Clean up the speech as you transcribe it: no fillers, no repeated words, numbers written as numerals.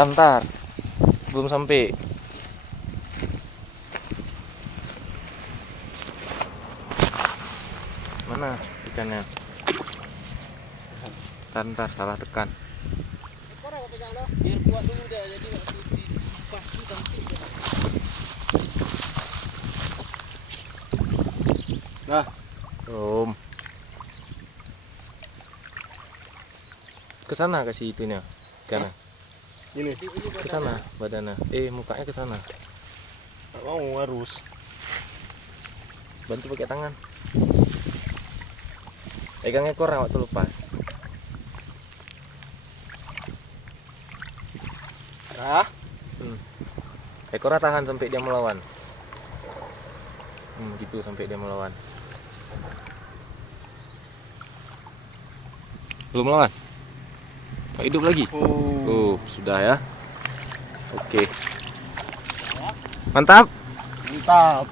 Ntar. Belum sampai. Mana ikannya? Ntar salah tekan. Biar kuat dulu dah, jadi waktu dipas tu cantik. Nah, belum. Ke sana kasih itunya. Ikannya. Ini. Ke sana badannya. Mukanya ke sana. Nggak mau harus. Bantu pakai tangan. Pegang ekor waktu lepas. Ah, Ekornya tahan sampai dia melawan. Gitu sampai dia melawan. Belum melawan? Oh, hidup lagi? Sudah ya. Oke. Mantap. Mantap.